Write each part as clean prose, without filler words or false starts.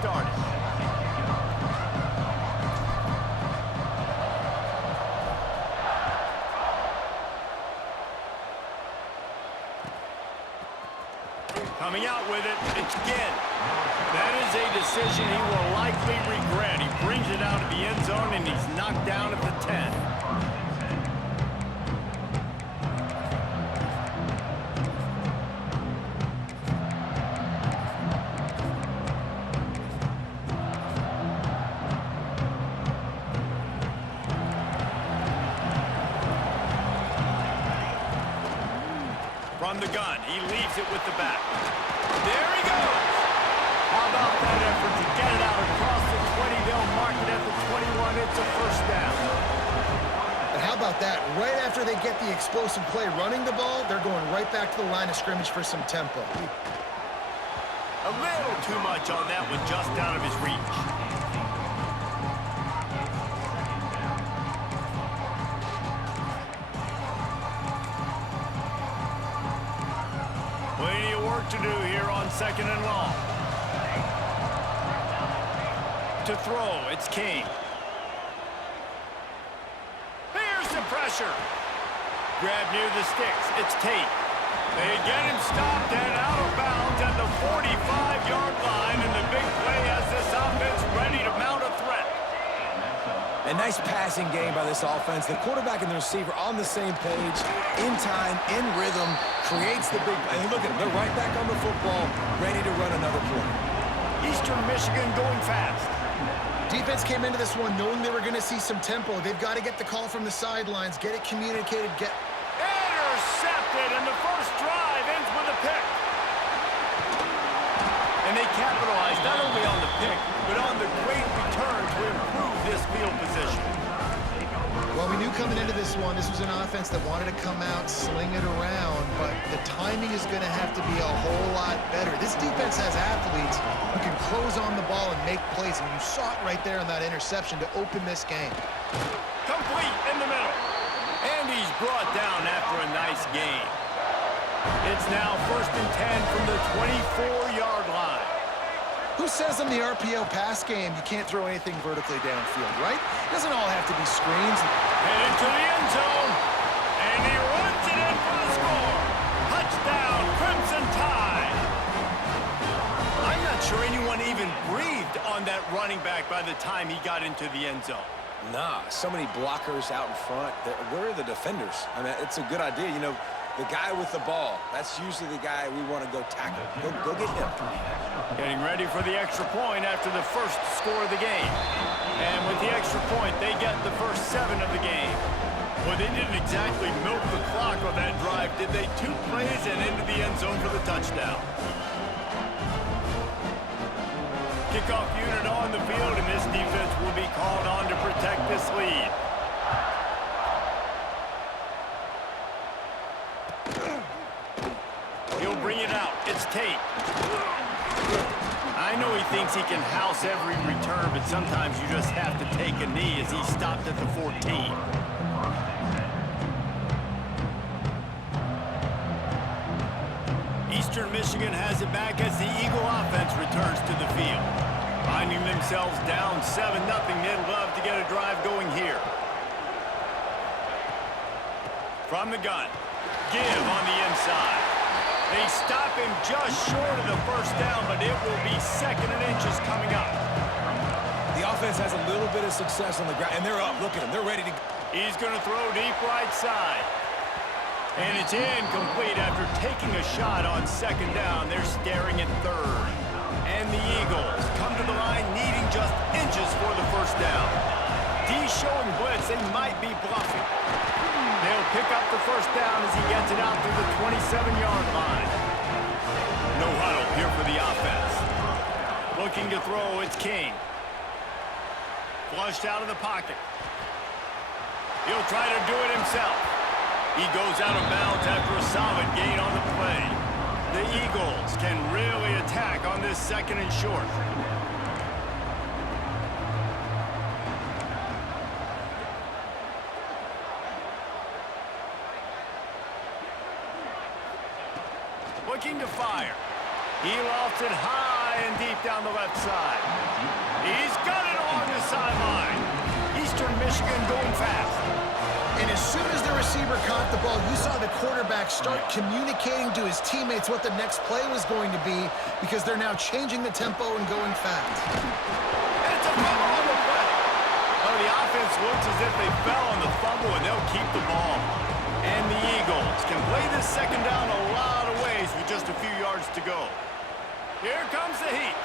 started. Coming out with it, it's Ginn. That is a decision he will likely regret. He brings it out of the end zone, and he's knocked down at the 10. From the gun, he leaves it with the back. There he goes! How about that effort to get it out across the 20? They'll mark it at the 21. It's a first down. And how about that? Right after they get the explosive play running the ball, they're going right back to the line of scrimmage for some tempo. A little too much on that one, just out of his reach. Plenty of work to do here on second and long. To throw, it's King. Here's the pressure. Grab near the sticks, it's Tate. They get him stopped and out of bounds at the 45-yard line, and the big play has this offense ready to mount a threat. A nice passing game by this offense. The quarterback and the receiver on the same page, in time, in rhythm, creates the big play. And look at them, they're right back on the football, ready to run another play. Eastern Michigan going fast. Defense came into this one knowing they were going to see some tempo. They've got to get the call from the sidelines, get it communicated, get... Intercepted, and the first drive ends with a pick. And they capitalized not only on the pick, but on the great return to improve this field position. Well, we knew coming into this one, this was an offense that wanted to come out, sling it around, but the timing is going to have to be a whole lot better. This defense has athletes who can close on the ball and make plays, and you saw it right there in that interception to open this game. Complete in the middle. And he's brought down after a nice gain. It's now 1st and 10 from the 24-yard line. Who says in the RPO pass game you can't throw anything vertically downfield, right? It doesn't all have to be screens. Headed to the end zone, and he runs it in for the score. Touchdown, Crimson Tide. I'm not sure anyone even breathed on that running back by the time he got into the end zone. Nah, so many blockers out in front. Where are the defenders? I mean, it's a good idea. You know, the guy with the ball, that's usually the guy we want to go tackle. Go get him. Getting ready for the extra point after the first score of the game. And with the extra point, they get the first 7 of the game. Well, they didn't exactly milk the clock on that drive, did they? 2 plays and into the end zone for the touchdown. Kickoff unit on the field, and this defense will be called on to protect this lead. He'll bring it out. It's Tate. I know he thinks he can house every return, but sometimes you just have to take a knee as he stopped at the 14. Eastern Michigan has it back as the Eagle offense returns to the field. Finding themselves down 7-0, they'd love to get a drive going here. From the gun, give on the inside. They stop him just short of the first down, but it will be 2nd and inches coming up. The offense has a little bit of success on the ground, and they're up. Look at them. They're ready to go. He's going to throw deep right side. And it's incomplete after taking a shot on 2nd down. They're staring at 3rd. And the Eagles come to the line needing just inches for the first down. D showing blitz, they might be bluffing. They'll pick up the first down as he gets it out to the 27-yard line. No huddle here for the offense. Looking to throw, it's King. Flushed out of the pocket. He'll try to do it himself. He goes out of bounds after a solid gain on the play. The Eagles can really attack on this 2nd and short. Looking to fire. He lofts it high high and deep down the left side. He's got it along the sideline. Eastern Michigan going fast. And as soon as the receiver caught the ball, you saw the quarterback start communicating to his teammates what the next play was going to be because they're now changing the tempo and going fast. And it's a fumble on the play. Oh, the offense looks as if they fell on the fumble, and they'll keep the ball. And the Eagles can play this second down a lot of ways with just a few yards to go. Here comes the heat.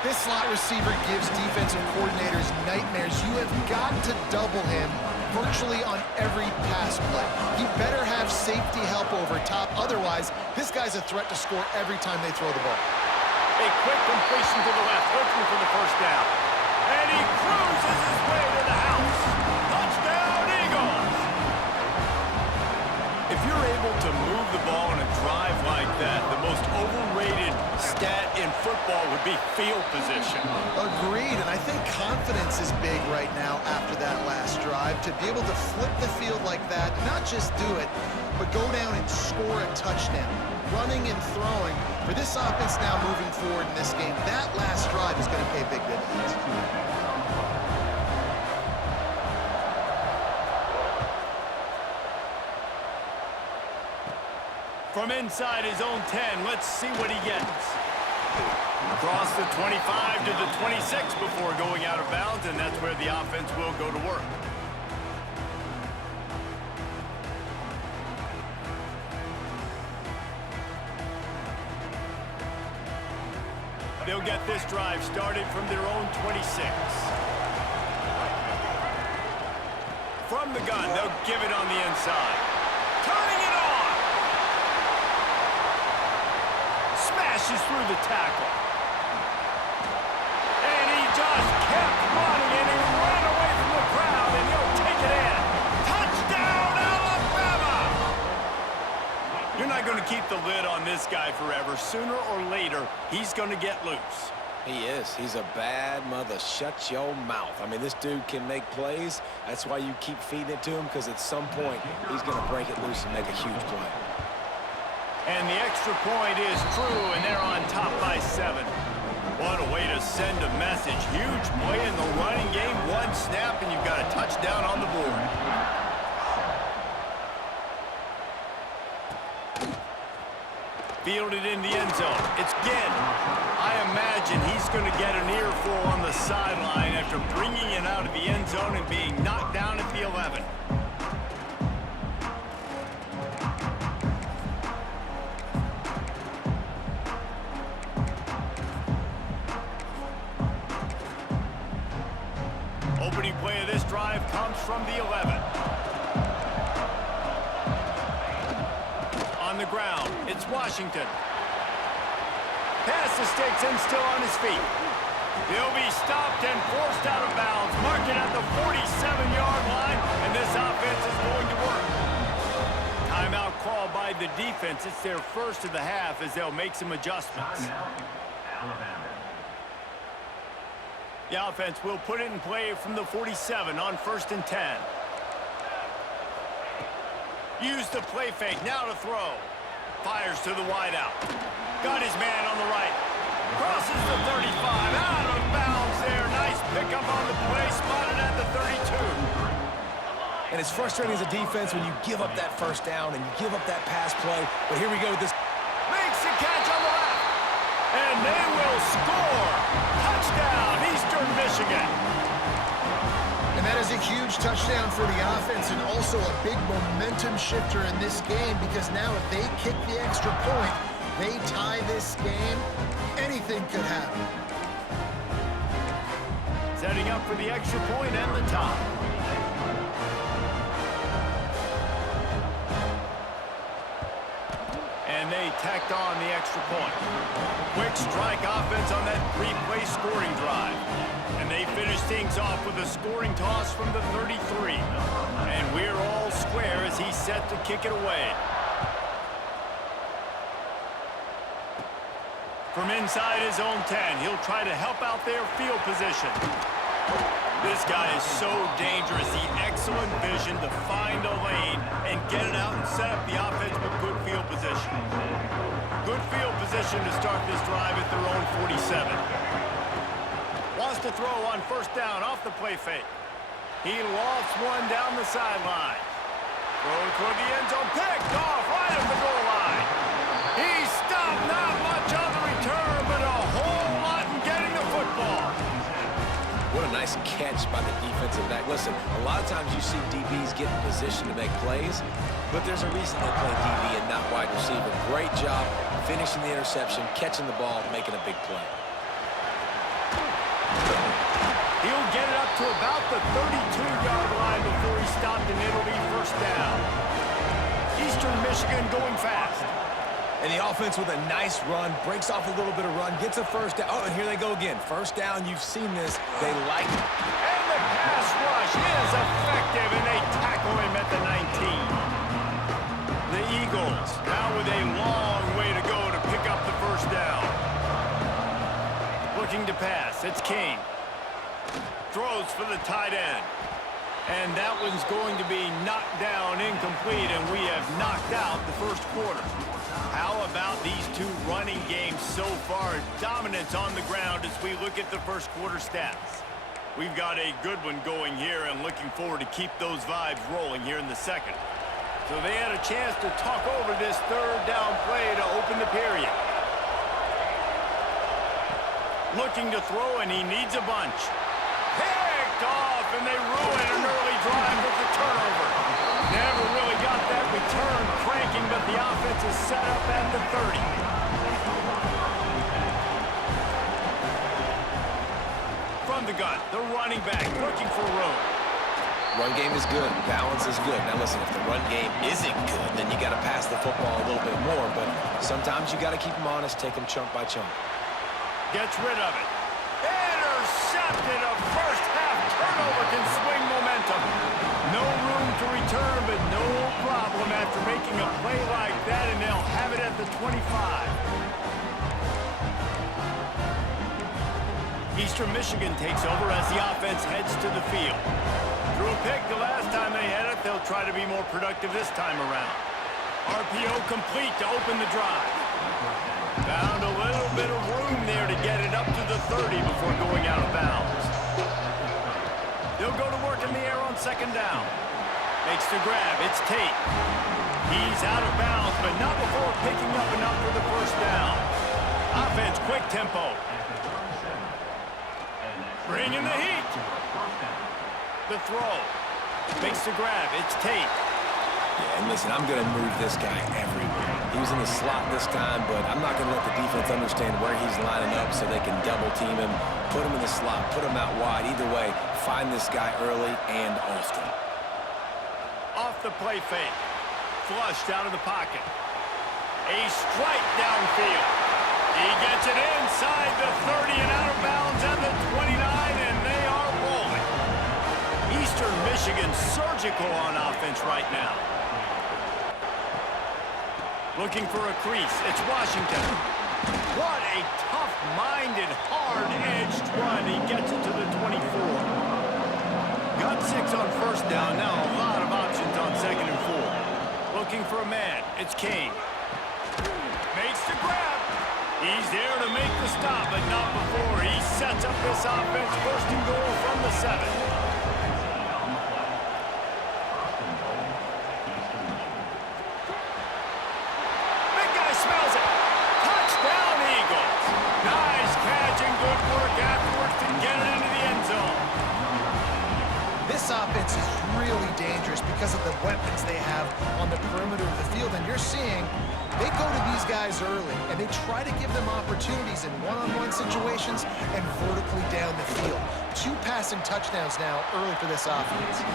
This slot receiver gives defensive coordinators nightmares. You have got to double him virtually on every pass play. He better have safety help over top. Otherwise, this guy's a threat to score every time they throw the ball. A quick completion to the left, looking for the first down. And he cruises his way to the house. Touchdown, Eagles! If you're able to move the ball in a drive like that, the most overrated stat in football would be field position. Agreed, and I think confidence is big right now after that last drive. To be able to flip the field like that, not just do it, but go down and score a touchdown. Running and throwing. For this offense now moving forward in this game, that last drive is going to pay big dividends. From inside his own 10, let's see what he gets. Across the 25 to the 26 before going out of bounds, and that's where the offense will go to work. They'll get this drive started from their own 26. From the gun, they'll give it on the inside. Turning it on! Smashes through the tackle. And he just kept running, and he ran away from the crowd, and he'll take it in. Touchdown, Alabama! You're not going to keep the lid on this guy forever. Sooner or later, he's going to get loose. He is. He's a bad mother. Shut your mouth. I mean, this dude can make plays. That's why you keep feeding it to him, because at some point, he's going to break it loose and make a huge play. And the extra point is true, and they're on top by 7. What a way to send a message. Huge play in the running game. One snap, and you've got a touchdown on the board. Fielded in the end zone. It's Ginn. I imagine he's going to get an earful on the sideline after bringing it out of the end zone and being knocked down at the 11. Opening play of this drive comes from the 11. On the ground, it's Washington. Pass to sticks and still on his feet. He'll be stopped and forced out of bounds, marked it at the 47-yard line, and this offense is going to work. Timeout called by the defense. It's their first of the half as they'll make some adjustments. The offense will put it in play from the 47 on 1st and 10. Use the play fake, now to throw. Fires to the wideout. Got his man on the right. Crosses the 35, out of bounds there. Nice pickup on the play, spotted at the 32. And it's frustrating as a defense when you give up that first down and you give up that pass play. But here we go with this. Makes the catch on the left. And they will score. Touchdown, Eastern Michigan. And that is a huge touchdown for the offense and also a big momentum shifter in this game because now if they kick the extra point, they tie this game, anything could happen. Setting up for the extra point and the top. And they tacked on the extra point. Quick strike offense on that 3-play scoring drive. And they finish things off with a scoring toss from the 33. And we're all square as he's set to kick it away. From inside his own 10, he'll try to help out their field position. This guy is so dangerous. The excellent vision to find a lane and get it out and set up the offense with good field position. good field position to start this drive at their own 47. Wants to throw on first down off the play fake. He lofts one down the sideline. Throw toward the end zone, picked off right at the goal line. He stopped, not much on the return, but a whole lot in getting the football. What a nice catch by the defensive back. Listen, a lot of times you see DBs get in position to make plays, but there's a reason they play DB and not wide receiver. Great job finishing the interception, catching the ball, making a big play. He'll get it up to about the 32-yard line before he stopped, and it'll be first down. Eastern Michigan going fast. And the offense with a nice run, breaks off a little bit of run, gets a first down. Oh, and here they go again. First down, you've seen this. They like it. And the pass rush is effective, and they tackle him at the 19. The Eagles now with a long way to go to pick up the first down. Looking to pass, it's King. Throws for the tight end. And that one's going to be knocked down incomplete, and we have knocked out the first quarter. How about these two running games so far? Dominance on the ground as we look at the first quarter stats. We've got a good one going here and looking forward to keep those vibes rolling here in the second. So they had a chance to talk over this third down play to open the period. Looking to throw, and he needs a bunch. Picked off, and they ruin an early drive with the turnover. Never really got that return cranking, but the offense is set up at the 30. From the gun, the running back looking for room. Run game is good. Balance is good. Now listen, if the run game isn't good, then you got to pass the football a little bit more. But sometimes you got to keep them honest, take them chunk by chunk. Gets rid of it. Intercepted. A first half turnover can swing momentum. No room to return, but no problem after making a play like that, and they'll have it at the 25. Eastern Michigan takes over as the offense heads to the field. Threw a pick the last time they had it. They'll try to be more productive this time around. RPO complete to open the drive. Found a little bit of room there to get it up to the 30 before going out of bounds. They'll go to work in the air on second down. Makes the grab. It's Tate. He's out of bounds, but not before picking up enough for the first down. Offense, quick tempo. Bringing the heat. The throw. Makes the grab. It's Tate. Yeah, and listen, I'm going to move this guy everywhere. He was in the slot this time, but I'm not going to let the defense understand where he's lining up so they can double team him, put him in the slot, put him out wide. Either way, find this guy early and often. Off the play fake. Flushed out of the pocket. A strike downfield. He gets it inside the 30 and out of bounds at the 29, and they are rolling. Eastern Michigan surgical on offense right now. Looking for a crease. It's Washington. What a tough-minded, hard-edged run. He gets it to the 24. Got 6 on first down. Now a lot of options on second and 4. Looking for a man. It's King. Makes the grab. He's there to make the stop, but not before. He sets up this offense first and goal from the 7. Smells it. Touchdown, Eagles. Nice catch and good work afterwards to get it into the end zone. This offense is really dangerous because of the weapons they have on the perimeter of the field. And you're seeing they go to these guys early, and they try to give them opportunities in one-on-one situations and vertically down the field. 2 passing touchdowns now early for this offense.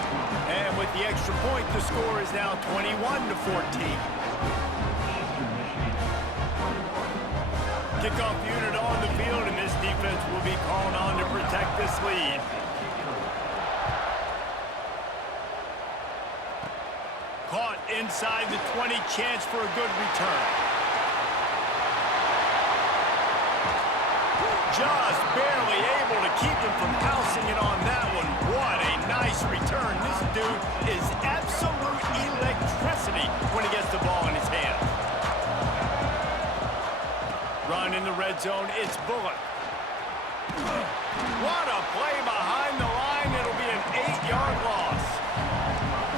And with the extra point, the score is now 21-14. Kickoff unit on the field, and this defense will be called on to protect this lead. Caught inside the 20, chance for a good return. Just barely able to keep him from housing it on that one. What a nice return. This dude is absolute electricity when he gets the ball in his hands. red zone, it's Bullock. What a play behind the line. It'll be an 8-yard loss.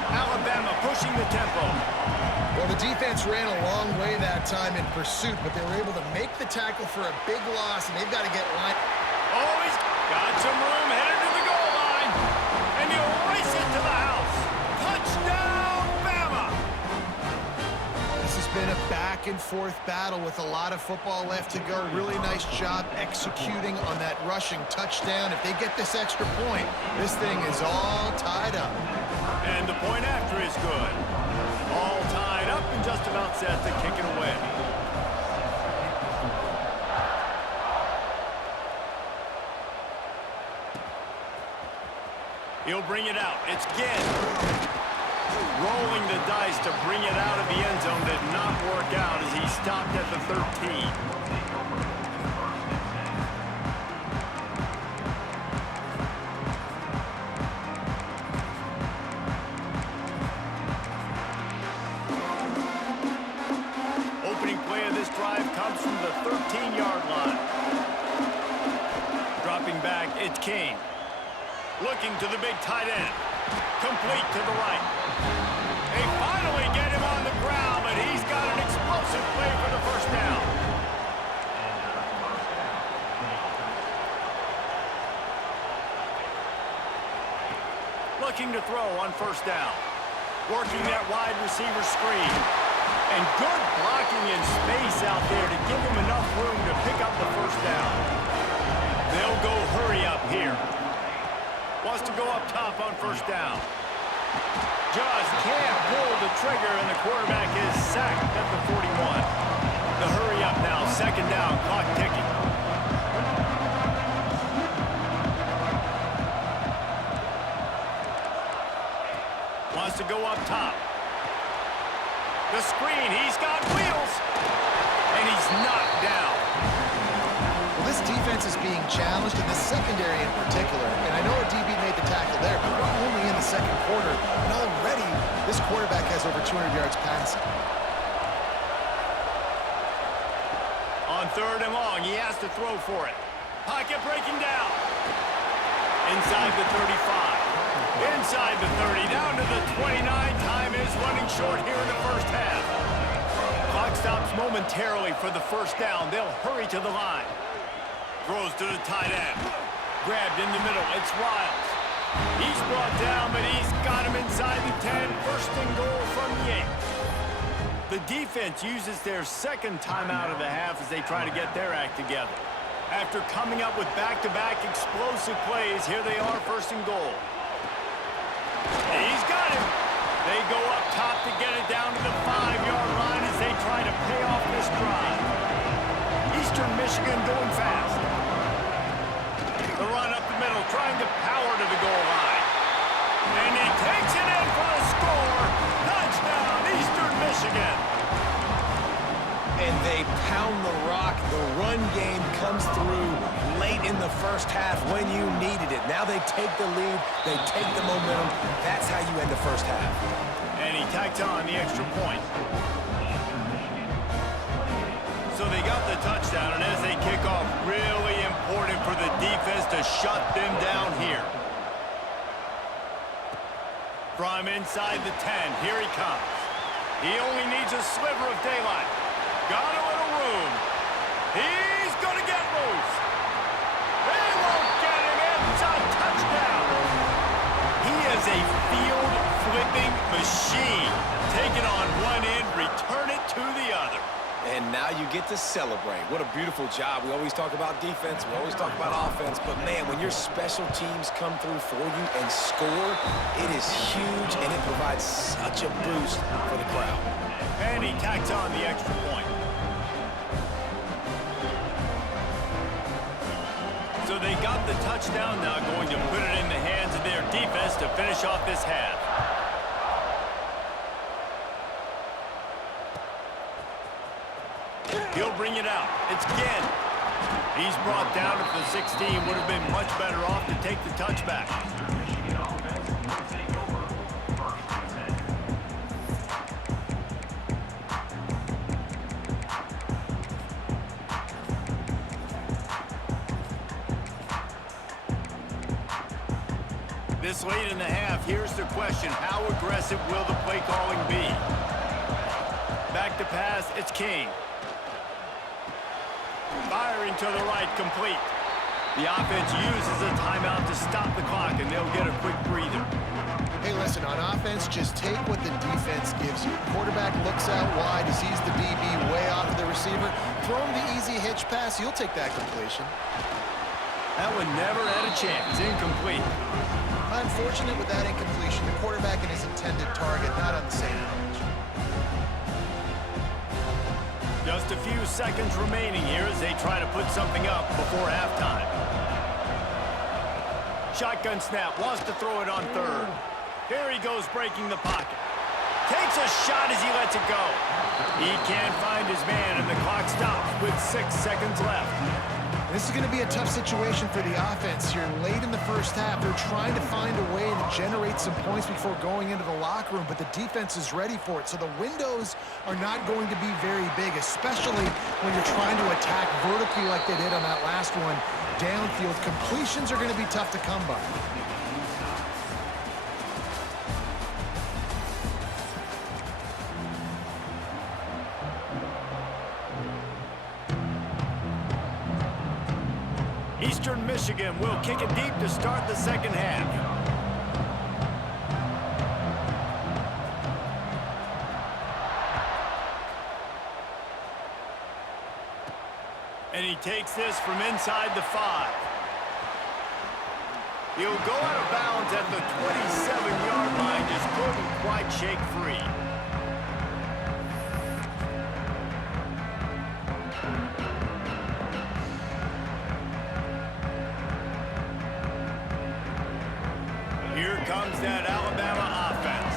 Alabama pushing the tempo. Well, the defense ran a long way that time in pursuit, but they were able to make the tackle for a big loss, and they've got to get line. Oh, he's got some room, headed to the goal line, and he'll race it to the house. Touchdown, Bama! This has been a back-and-forth battle with a lot of football left to go. Really nice job executing on that rushing touchdown. If they get this extra point, this thing is all tied up. And the point after is good. All tied up and just about set to kick it away. He'll bring it out. It's Ginn. Rolling the dice to bring it out of the end zone did not work out as he stopped at the 13. Comes from the 13-yard line. Dropping back, it's King. Looking to the big tight end. Complete to the right. They finally get him on the ground, but he's got an explosive play for the first down. Looking to throw on first down. Working that wide receiver screen. And good blocking in space out there to give him enough room to pick up the first down. They'll go hurry up here. Wants to go up top on first down. Just can't pull the trigger, and the quarterback is sacked at the 41. The hurry up now, second down, clock ticking. Wants to go up top. The screen, he's got wheels, and he's knocked down. Well, this defense is being challenged, in the secondary in particular, and I know a DB made the tackle there, but we're only in the second quarter, and already this quarterback has over 200 yards passing. On third and long, he has to throw for it. Pocket breaking down. Inside the 35. Inside the 30, down to the 29. Time is running short here in the first half. Clock stops momentarily for the first down. They'll hurry to the line. Throws to the tight end. Grabbed in the middle. It's Riles. He's brought down, but he's got him inside the 10. First and goal from the 8. The defense uses their second timeout of the half as they try to get their act together. After coming up with back-to-back explosive plays, here they are, first and goal. He's got him. They go up top to get it down to the 5-yard line as they try to pay off this drive. Eastern Michigan going fast. The run up the middle, trying to power to the goal line. And he takes it in for a score. Touchdown, Eastern Michigan. And they pound the rock. The run game comes through late in the first half when you needed it. Now they take the lead. They take the momentum. That's how you end the first half. And he tacked on the extra point. So they got the touchdown, and as they kick off, really important for the defense to shut them down here. From inside the 10, here he comes. He only needs a sliver of daylight. Got a little room. He's going to get loose. They won't get him in. It's a touchdown. He is a field-flipping machine. Take it on one end, return it to the other. And now you get to celebrate. What a beautiful job. We always talk about defense. We always talk about offense. But, man, when your special teams come through for you and score, it is huge, and it provides such a boost for the crowd. And he tacks on the extra point. So they got the touchdown, now going to put it in the hands of their defense to finish off this half. He'll bring it out. It's Ginn. He's brought down at the 16. Would have been much better off to take the touchback. This late in the half, here's the question. How aggressive will the play calling be? Back to pass, it's King. Firing to the right, complete. The offense uses a timeout to stop the clock, and they'll get a quick breather. Hey, listen, on offense, just take what the defense gives you. Quarterback looks out wide, he sees the DB way off of the receiver. Throw him the easy hitch pass, you'll take that completion. That one never had a chance. Incomplete. Unfortunate with that incompletion. The quarterback and his intended target not on the same page. Just a few seconds remaining here as they try to put something up before halftime. Shotgun snap, wants to throw it on third. Here he goes breaking the pocket. Takes a shot as he lets it go. He can't find his man, and the clock stops with 6 seconds left. This is going to be a tough situation for the offense here. Late in the first half, they're trying to find a way to generate some points before going into the locker room, but the defense is ready for it. So the windows are not going to be very big, especially when you're trying to attack vertically like they did on that last one downfield. Completions are going to be tough to come by. Eastern Michigan will kick it deep to start the second half. And he takes this from inside the 5. He'll go out of bounds at the 27-yard line, just couldn't quite shake free. Here comes that Alabama offense.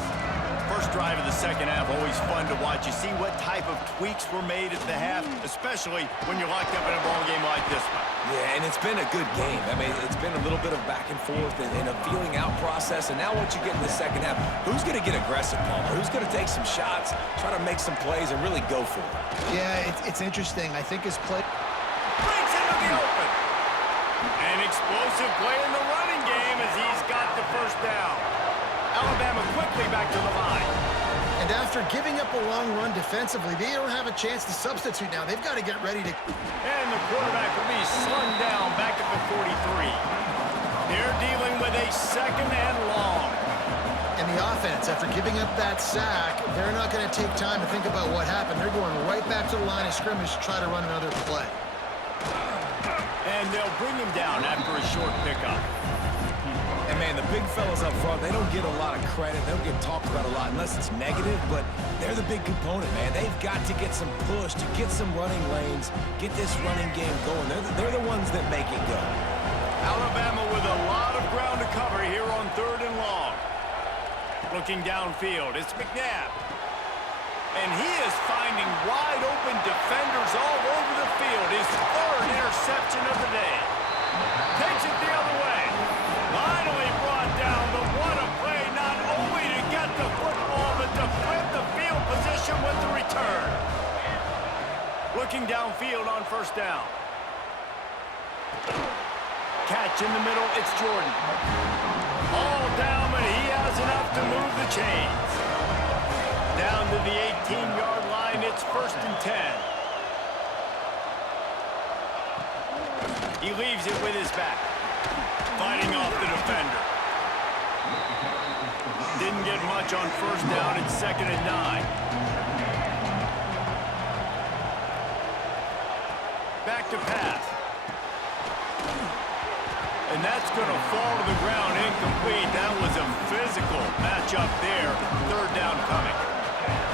First drive of the second half, always fun to watch. You see what type of tweaks were made at the half, especially when you're locked up in a ball game like this one. Yeah, and it's been a good game. I mean, it's been a little bit of back and forth and a feeling out process. And now once you get in the second half, who's going to get aggressive, Palmer? Who's going to take some shots, try to make some plays, and really go for it? Yeah, it's interesting. I think his play... Breaks into the open. An explosive play in the running game as he's got the first down. Alabama quickly back to the line. And after giving up a long run defensively, they don't have a chance to substitute now. They've got to get ready to... And the quarterback will be slung down back at the 43. They're dealing with a second and long. And the offense, after giving up that sack, they're not going to take time to think about what happened. They're going right back to the line of scrimmage to try to run another play. And they'll bring him down after a short pickup. And, man, the big fellas up front, they don't get a lot of credit. They don't get talked about a lot unless it's negative, but they're the big component, man. They've got to get some push, to get some running lanes, get this running game going. They're the ones that make it go. Alabama with a lot of ground to cover here on third and long. Looking downfield, it's McNabb. And he is finding wide-open defenders all over the field. His third interception of the day. Takes it the other way. Finally brought down, but what a play, not only to get the football, but to flip the field position with the return. Looking downfield on first down. Catch in the middle, it's Jordan. All down, but he has enough to move the chains. Down to the 18-yard line, it's 1st and 10. He leaves it with his back. Fighting off the defender. Didn't get much on first down. It's 2nd and 9. Back to pass. And that's going to fall to the ground incomplete. That was a physical matchup there. Third down coming.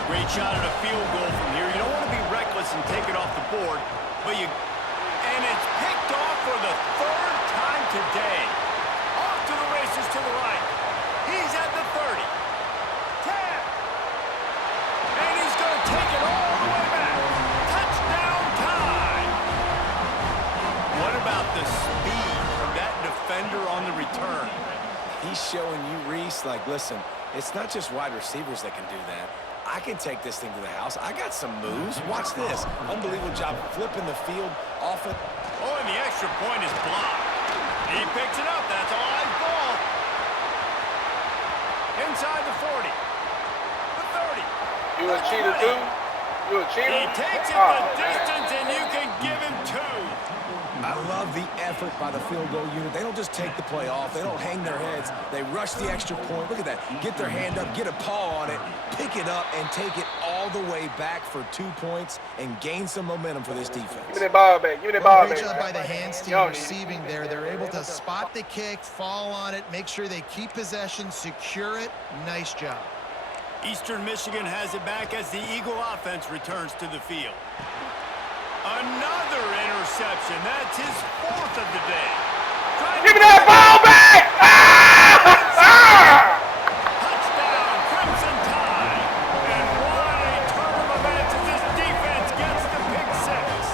Great shot at a field goal from here. You don't want to be reckless and take it off the board, but you... And it's picked off for the third time today. Off to the races to the right. He's at the 30. 10. And he's going to take it all the way back. Touchdown time. What about the speed from that defender on the return? He's showing you, Reese, like, listen, it's not just wide receivers that can do that. I can take this thing to the house. I got some moves. Watch this. Unbelievable job flipping the field off it. Oh, and the extra point is blocked. He picks it up. That's a live ball. inside the 40. The 30. You a cheater, dude? You a cheater? He takes it Oh, the man. distance, and you can give him 2. I love the effort by the field goal unit. They don't just take the play off. They don't hang their heads. They rush the extra point. Look at that. Get their hand up, get a paw on it, pick it up, and take it all the way back for 2 points and gain some momentum for this defense. Give me that ball back. Give me that ball Great back. job by the hands team Y'all need- receiving there. They're able to spot the kick, fall on it, make sure they keep possession, secure it. Nice job. Eastern Michigan has it back as the Eagle offense returns to the field. Another interception. That's his 4th of the day. Give me that ball back! Touchdown, Crimson Tide. And what a turn of events as this defense gets the pick 6.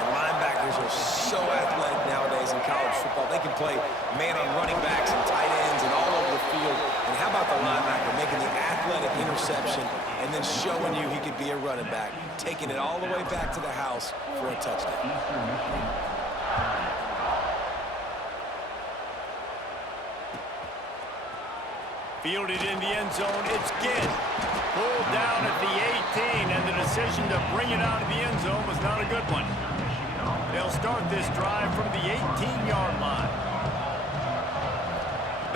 And linebackers are so athletic nowadays in college football. They can play man on running backs and tight ends and all over the field. And how about the linebacker making the athletic interception and then showing you he could be a running back, taking it all the way back to the house for a touchdown. Fielded in the end zone, it's Ginn. Pulled down at the 18, and the decision to bring it out of the end zone was not a good one. They'll start this drive from the 18-yard line.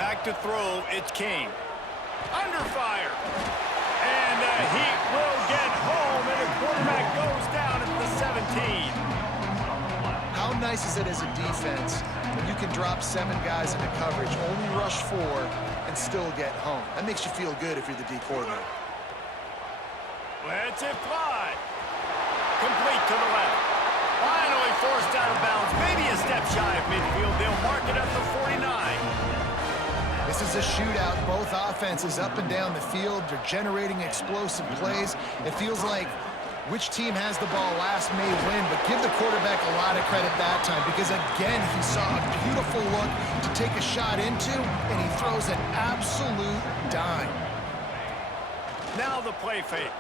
Back to throw, it's King. Under fire. And the Heat will get home, and the quarterback goes down at the 17. How nice is it as a defense when you can drop 7 guys into coverage, only rush 4, and still get home? That makes you feel good if you're the D coordinator. Lets it fly. Complete to the left. Finally forced out of bounds. Maybe a step shy of midfield. They'll mark it at the 49. This is a shootout. Both offenses up and down the field. They're generating explosive plays. It feels like which team has the ball last may win, but give the quarterback a lot of credit that time because, again, he saw a beautiful look to take a shot into, and he throws an absolute dime. Now the play fake.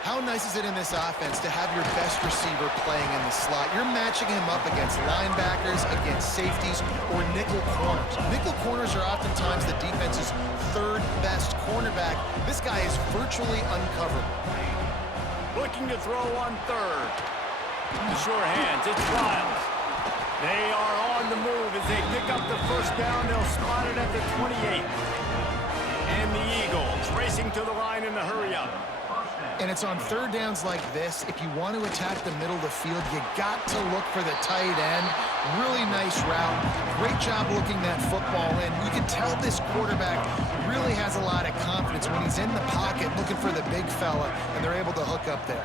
How nice is it in this offense to have your best receiver playing in the slot? You're matching him up against linebackers, against safeties, or nickel corners. Nickel corners are oftentimes the defense's 3rd best cornerback. This guy is virtually uncoverable. Looking to throw on 3rd. The sure hands, it's Riles. They are on the move as they pick up the 1st down. They'll spot it at the 28. And the Eagles racing to the line in the hurry-up. And it's on 3rd downs like this. If you want to attack the middle of the field, you got to look for the tight end. Really nice route. Great job looking that football in. You can tell this quarterback really has a lot of confidence when he's in the pocket looking for the big fella, and they're able to hook up there.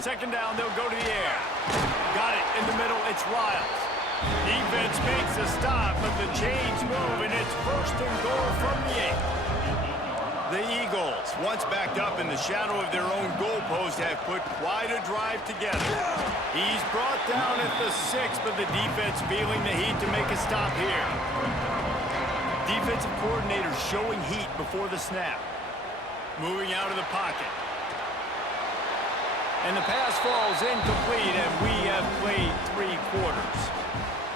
2nd down, they'll go to the air. Got it in the middle, it's Riles. Defense makes a stop, but the chains move, and it's 1st and goal from the 8. The Eagles, once backed up in the shadow of their own goalpost, have put quite a drive together. He's brought down at the 6, but the defense feeling the heat to make a stop here. Defensive coordinator showing heat before the snap. Moving out of the pocket. And the pass falls incomplete, and we have played 3 quarters.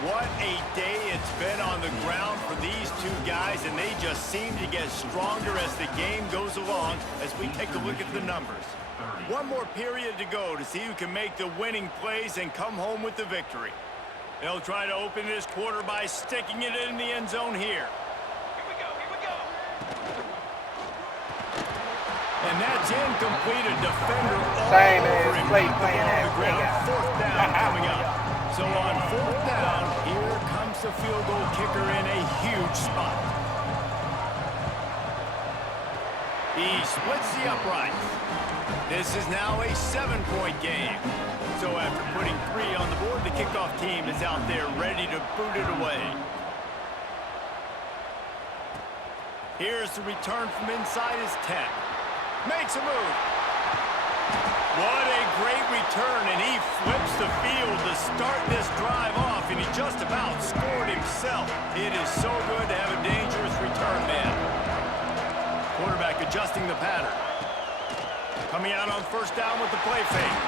What a day it's been on the ground for these 2 guys, and they just seem to get stronger as the game goes along as we take a look at the numbers. 1 more period to go to see who can make the winning plays and come home with the victory. They'll try to open this quarter by sticking it in the end zone here. Here we go. And that's incomplete. A defender all Same over as him. play Knocked the playing ball on that the ground. nigga. 4th down coming up. So on 4th down, here comes the field goal kicker in a huge spot. He splits the uprights. This is now a 7-point game. So after putting 3 on the board, the kickoff team is out there ready to boot it away. Here's the return from inside his 10. Makes a move. What a great return, and he flips the field to start this drive off, and he just about scored himself. It is so good to have a dangerous return man. Quarterback adjusting the pattern. Coming out on 1st down with the play fake.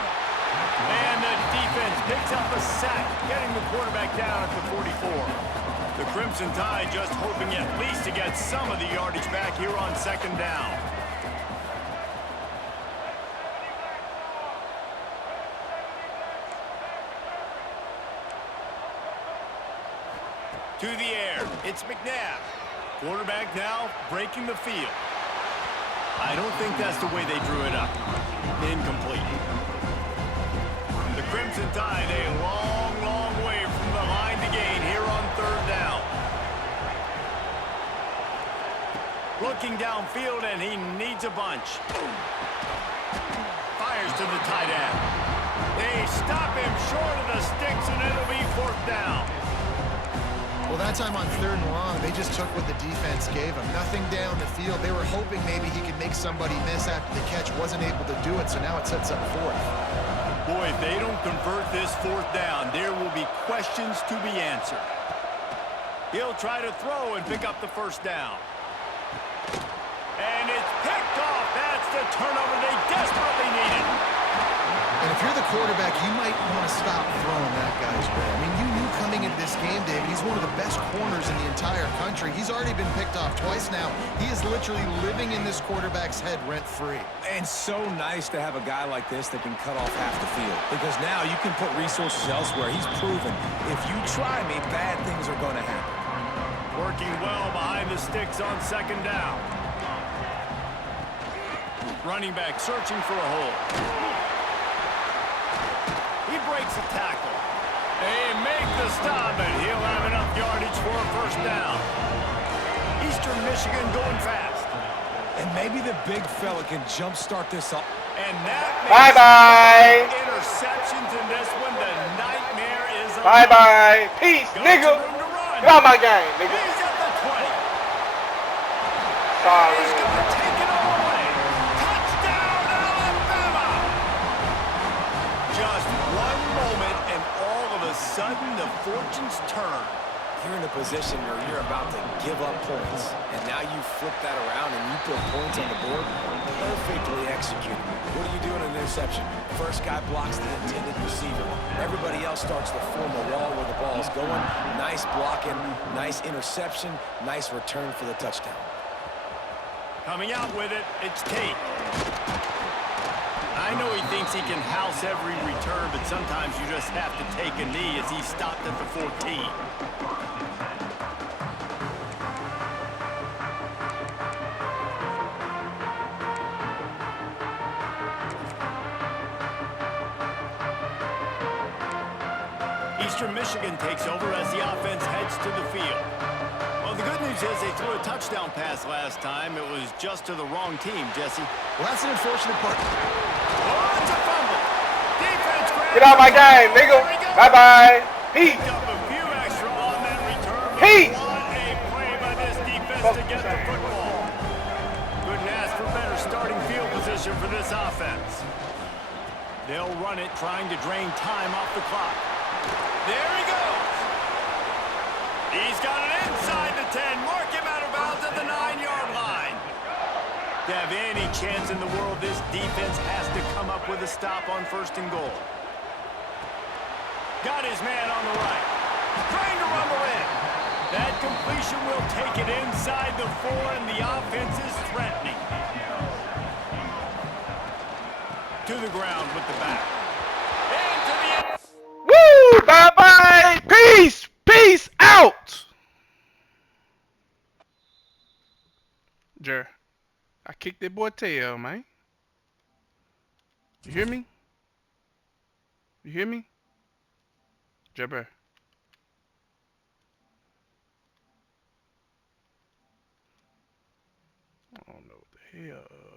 And the defense picks up a sack, getting the quarterback down at the 44. The Crimson Tide just hoping at least to get some of the yardage back here on second down. To the air, it's McNabb. Quarterback now breaking the field. I don't think that's the way they drew it up. Incomplete. The Crimson Tide a long, long way from the line to gain here on third down. Looking downfield, and he needs a bunch. Fires to the tight end. They stop him short of the sticks, and it'll be fourth down. Well, that time on third and long, they just took what the defense gave them. Nothing down the field. They were hoping maybe he could make somebody miss after the catch. Wasn't able to do it, so now it sets up fourth. Boy, if they don't convert this fourth down, there will be questions to be answered. He'll try to throw and pick up the first down. And it's picked off. That's the turnover they desperately needed. And if you're the quarterback, you might want to stop throwing that guy's way. I mean, you knew coming into this game, David, he's one of the best corners in the entire country. He's already been picked off twice now. He is literally living in this quarterback's head rent-free. And so nice to have a guy like this that can cut off half the field. Because now you can put resources elsewhere. He's proven if you try me, bad things are going to happen. Working well behind the sticks on second down. Running back searching for a hole. He breaks a tackle. They make the stop, and he'll have enough yardage for a first down. Eastern Michigan going fast. And maybe the big fella can jumpstart this up. And that Bye-bye. Interceptions in this one. The nightmare is a Bye-bye. Peace, nigga. Get out my game, nigga. He's at the 20. Sorry. He's going to take it all away. Touchdown, Alabama! Just one moment, and all of a sudden, the fortunes turn. You're in a position where you're about to give up points, and now you flip that around and you put points on the board. Perfectly executed. What do you do in an interception? First guy blocks the intended receiver. Everybody else starts to form a wall where the ball's going. Nice blocking, nice interception, nice return for the touchdown. Coming out with it, it's Tate. I know he thinks he can house every return, but sometimes you just have to take a knee as he stopped at the 14. Eastern Michigan takes over as the offense heads to the field. Well, the good news is they threw a touchdown pass last time. It was just to the wrong team, Jesse. Well, that's an unfortunate part. Oh, it's a fumble. Defense grabs. Get out my game, nigga. Bye-bye. Peace. Picked up a few extra on that return. Peace. What a play by this defense to get the football. Couldn't ask for better starting field position for this offense. They'll run it, trying to drain time off the clock. There he goes. He's got it inside the 10. Mark him out of bounds at the 9-yard line. To have any chance in the world, this defense has to come up with a stop on first and goal. Got his man on the right. Trying to rumble in. That completion will take it inside the 4, and the offense is threatening. To the ground with the back. Into the end. Woo! Bye-bye. Peace. Peace out. Jer, I kicked that boy tail, man. You hear me? You hear me? Jabber. I don't know what the hell.